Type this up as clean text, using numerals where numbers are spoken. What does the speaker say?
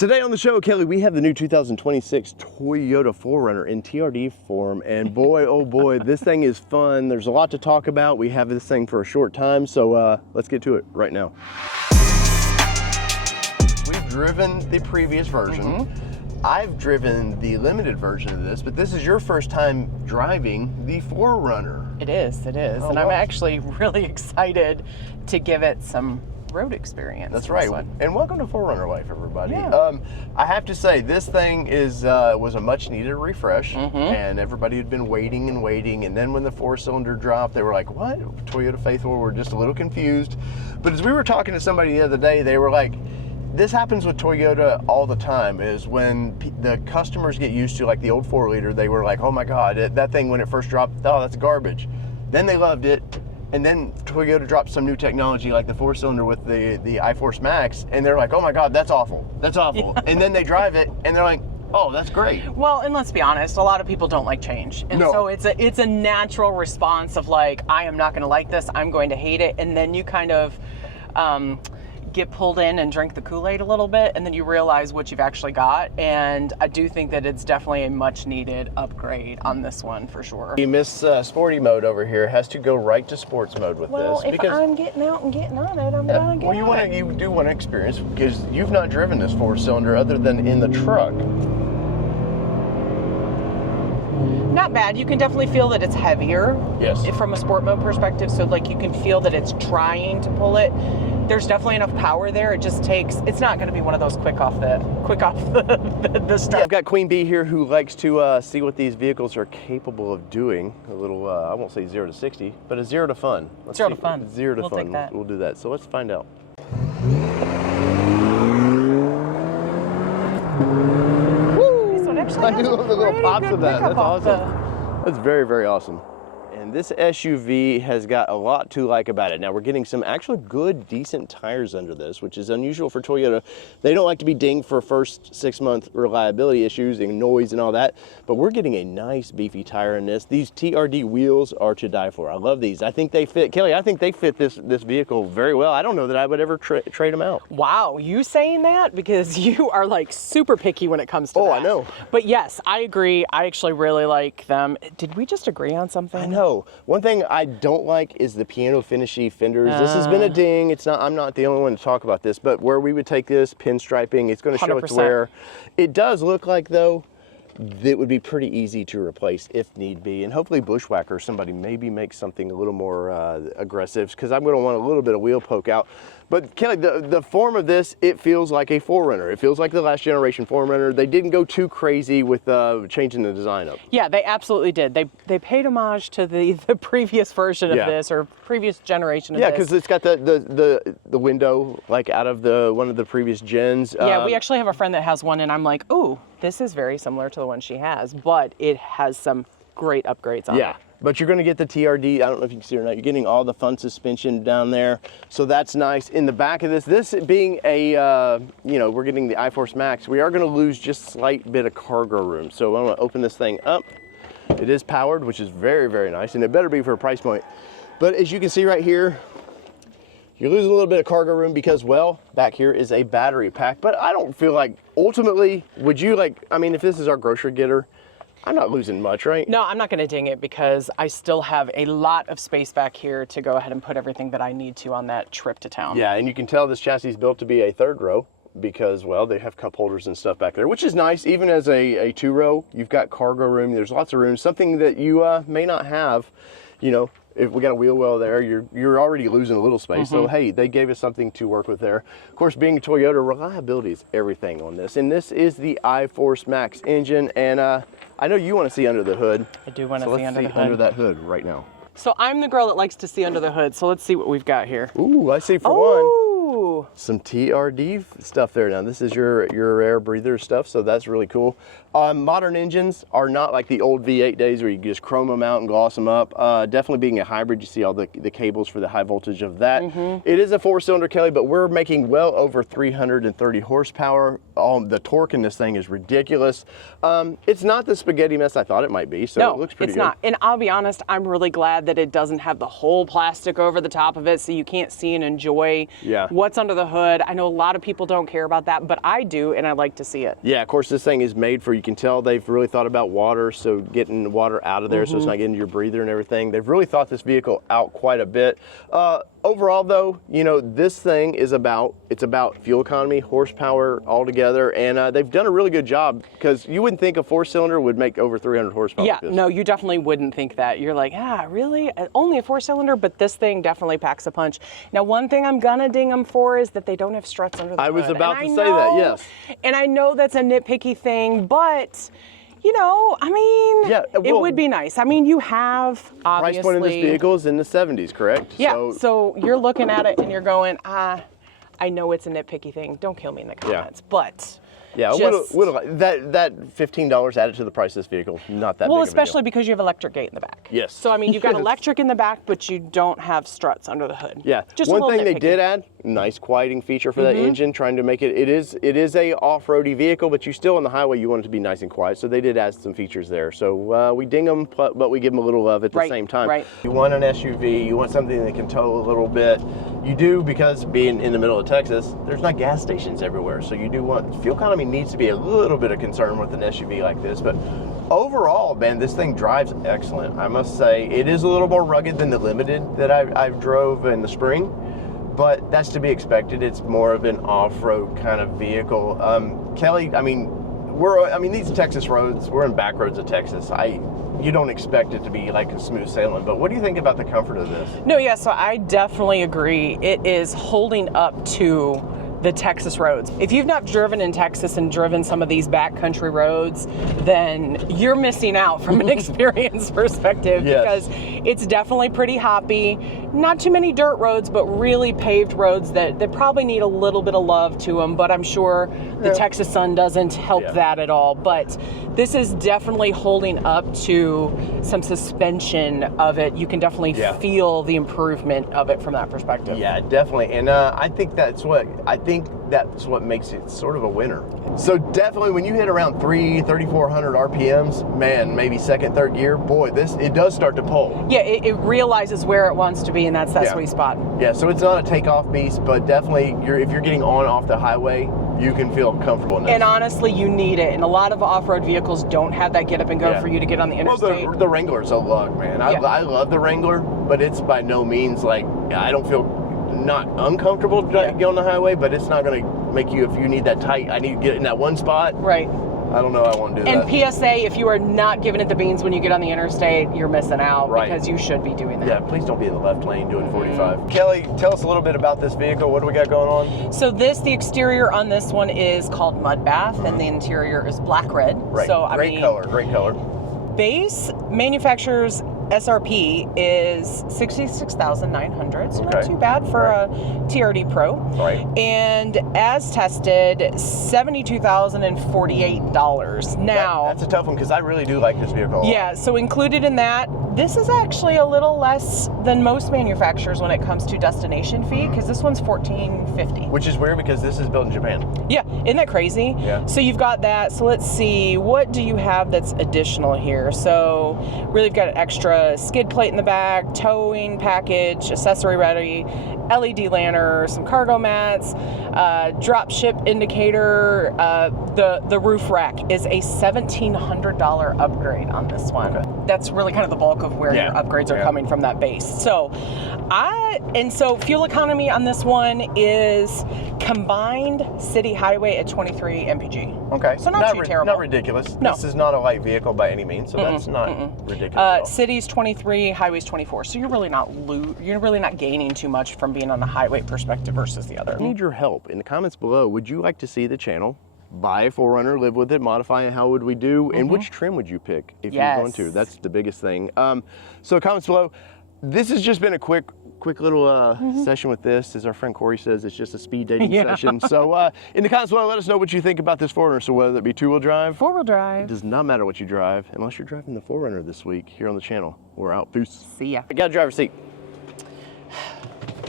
Today on the show, Kelly, we have the new 2026 Toyota 4Runner in TRD form, and boy, oh boy, this thing is fun. There's a lot to talk about. We have this thing for a short time, so let's get to it right now. We've driven the previous version. I've driven the limited version of this, but this is your first time driving the 4Runner. It is, and wow. I'm actually really excited to give it some road experience. That's right, and welcome to 4Runner life, everybody. Yeah. I have to say, this thing is was a much needed refresh, and everybody had been waiting and waiting, and then when the 4-cylinder dropped, they were like, what? Toyota faithful were just a little confused. But as we were talking to somebody the other day, they were like, this happens with Toyota all the time, is when the customers get used to like the old 4-liter, they were like, oh my God, that thing when it first dropped, oh, that's garbage. Then they loved it. And then Toyota dropped some new technology like the 4-cylinder with the iForce Max, and they're like, oh my God, that's awful. That's awful. Yeah. And then they drive it and they're like, oh, that's great. Well, and let's be honest, a lot of people don't like change. And so it's a natural response of like, I am not gonna like this, I'm going to hate it. And then you kind of get pulled in and drink the Kool-Aid a little bit, and then you realize what you've actually got. And I do think that it's definitely a much needed upgrade on this one for sure. You miss sporty mode over here, has to go right to sports mode with this. Well, if I'm getting out and getting on it, I'm gonna get on it. You do want to experience, because you've not driven this 4-cylinder other than in the truck. Not bad. You can definitely feel that it's heavier. Yes. From a sport mode perspective, so like you can feel that it's trying to pull it. There's definitely enough power there. It just takes, it's not going to be one of those quick off the stuff. Yeah, I've got Queen Bee here who likes to see what these vehicles are capable of doing. A little, I won't say 0 to 60, but a 0 to fun. Let's 0 to fun. 0 to we'll fun. Take that. We'll do that. So let's find out. Woo! So it actually I do love the little pops of that. That's awesome. That's very, very awesome. And this SUV has got a lot to like about it. Now we're getting some actually good, decent tires under this, which is unusual for Toyota. They don't like to be dinged for first 6-month reliability issues and noise and all that, but we're getting a nice beefy tire in this. These TRD wheels are to die for. I love these. I think they fit, Kelly, I think they fit this vehicle very well. I don't know that I would ever trade them out. Wow, you saying that? Because you are like super picky when it comes to that. Oh, I know. But yes, I agree. I actually really like them. Did we just agree on something? I know. One thing I don't like is the piano finishy fenders. This has been a ding. It's not. I'm not the only one to talk about this, but where we would take this pinstriping, it's going to show its wear. It does look like though that would be pretty easy to replace if need be, and hopefully Bushwhacker, somebody maybe make something a little more aggressive, because I'm going to want a little bit of wheel poke out. But Kelly, the form of this, it feels like a 4Runner. It feels like the last generation 4Runner. They didn't go too crazy with changing the design up. Yeah, they absolutely did. They paid homage to the previous version of this, or previous generation of this. Yeah, because it's got the window like out of one of the previous gens. Yeah, we actually have a friend that has one, and I'm like, ooh, this is very similar to the one she has, but it has some great upgrades on it. Yeah. But you're going to get the TRD, I don't know if you can see it or not, you're getting all the fun suspension down there. So that's nice. In the back of this being a, we're getting the iForce Max, we are going to lose just a slight bit of cargo room. So I'm going to open this thing up. It is powered, which is very, very nice, and it better be for a price point. But as you can see right here, you're losing a little bit of cargo room because, well, back here is a battery pack. But I don't feel like, ultimately, would you like, I mean, if this is our grocery getter, I'm not losing much, right? No, I'm not going to ding it because I still have a lot of space back here to go ahead and put everything that I need to on that trip to town. Yeah, and you can tell this chassis is built to be a 3rd row because, well, they have cup holders and stuff back there, which is nice. Even as a 2-row, you've got cargo room. There's lots of room, something that you may not have, if we got a wheel well there, you're already losing a little space. So hey, they gave us something to work with there. Of course, being a Toyota, reliability is everything on this. And this is the iForce Max engine. And I know you want to see under the hood. I do want to see under the hood. Let's see under that hood right now. So I'm the girl that likes to see under the hood. So let's see what we've got here. Ooh, I see for one. Some TRD stuff there. Now this is your air breather stuff, so that's really cool. Modern engines are not like the old V8 days where you just chrome them out and gloss them up. Definitely being a hybrid, you see all the cables for the high voltage of that. It is a 4-cylinder, Kelly, but we're making well over 330 horsepower. The torque in this thing is ridiculous. It's not the spaghetti mess I thought it might be, so no, it looks pretty good. No, it's not. And I'll be honest, I'm really glad that it doesn't have the whole plastic over the top of it, so you can't see and enjoy what's under under the hood. I know a lot of people don't care about that, but I do, and I like to see it. Yeah, of course, this thing is made for, you can tell they've really thought about water, so getting the water out of there so it's not getting your breather and everything. They've really thought this vehicle out quite a bit. Overall though, you know, this thing is about fuel economy, horsepower altogether, and they've done a really good job, because you wouldn't think a 4-cylinder would make over 300 horsepower. Yeah, no, you definitely wouldn't think that. You're like, really? Only a 4-cylinder? But this thing definitely packs a punch. Now, one thing I'm gonna ding them for is that they don't have struts under the hood. I was about to say that, yes. And I know that's a nitpicky thing, but you know, I mean, yeah, well, it would be nice. I mean, you have, obviously. Price point of this vehicle is in the 70s, correct? Yeah, so you're looking at it and you're going, I know it's a nitpicky thing. Don't kill me in the comments, but. Yeah, that $15 added to the price of this vehicle, not that big well, of a especially deal. because you have electric gate in the back. Yes. So, I mean, you've got electric in the back, but you don't have struts under the hood. Yeah. Just one thing nitpicky. they did add, nice quieting feature for that engine, trying to make it is a off-roady vehicle, but you still on the highway, you want it to be nice and quiet. So they did add some features there. So we ding them, but we give them a little love at the same time. Right. You want an SUV, you want something that can tow a little bit. You do, because being in the middle of Texas, there's not gas stations everywhere. So you do want, fuel economy needs to be a little bit of concern with an SUV like this. But overall, man, this thing drives excellent. I must say, it is a little more rugged than the Limited that I've drove in the spring, but that's to be expected. It's more of an off-road kind of vehicle. Kelly, I mean, these Texas roads, we're in back roads of Texas. You don't expect it to be like a smooth sailing, but what do you think about the comfort of this? No, yeah, so I definitely agree. It is holding up to the Texas roads. If you've not driven in Texas and driven some of these backcountry roads, then you're missing out from an experience perspective, because it's definitely pretty hoppy. Not too many dirt roads, but really paved roads that probably need a little bit of love to them, but I'm sure the Texas sun doesn't help that at all. But this is definitely holding up to some suspension of it. You can definitely feel the improvement of it from that perspective. Yeah, definitely. And I think that's what makes it sort of a winner. So definitely when you hit around 3,400 RPMs, man, maybe second, third gear, boy, it does start to pull. Yeah, it realizes where it wants to be, and that's that sweet spot. Yeah, so it's not a takeoff beast, but definitely if you're getting on off the highway, you can feel comfortable in this. And honestly, you need it. And a lot of off-road vehicles don't have that get up and go for you to get on the interstate. Well, the Wrangler's a lug, man. I love the Wrangler, but it's by no means like, I don't feel not uncomfortable getting on the highway, but it's not going to make you, if you need that tight, I need to get in that one spot. Right. I don't know, I want to do that. And PSA, if you are not giving it the beans when you get on the interstate, you're missing out, because you should be doing that. Yeah, please don't be in the left lane doing 45. Kelly, tell us a little bit about this vehicle. What do we got going on? So the exterior on this one is called Mud Bath, and the interior is black red. Right, so, great color. Base manufacturer's SRP is $66,900, so not too bad for a TRD Pro. Right. And as tested, $72,048. Now, that's a tough one, because I really do like this vehicle. Yeah, so included in that, this is actually a little less than most manufacturers when it comes to destination fee, because this one's $1,450. Which is weird, because this is built in Japan. Yeah, isn't that crazy? Yeah. So you've got that. So let's see, what do you have that's additional here? So really, you've got an extra skid plate in the back, towing package, accessory ready, LED lantern, some cargo mats, drop ship indicator. The roof rack is a $1,700 upgrade on this one. Okay. That's really kind of the bulk of where your upgrades are coming from, that base. So fuel economy on this one is combined city highway at 23 mpg. Okay. So not too terrible. Not ridiculous. No. This is not a light vehicle by any means, so that's not ridiculous. Cities 23, highways 24. So you're really not gaining too much from being on the highway perspective versus the other. I need your help. In the comments below, would you like to see the channel buy a 4Runner, live with it, modify it? How would we do? And which trim would you pick if you're going to? That's the biggest thing. So comments below. This has just been a quick little session with this. As our friend Corey says, it's just a speed dating session. So in the comments below, let us know what you think about this 4Runner. So whether it be two-wheel drive, four-wheel drive, it does not matter what you drive, unless you're driving the 4Runner this week here on the channel. We're out. Peace. See ya. I got a driver's seat.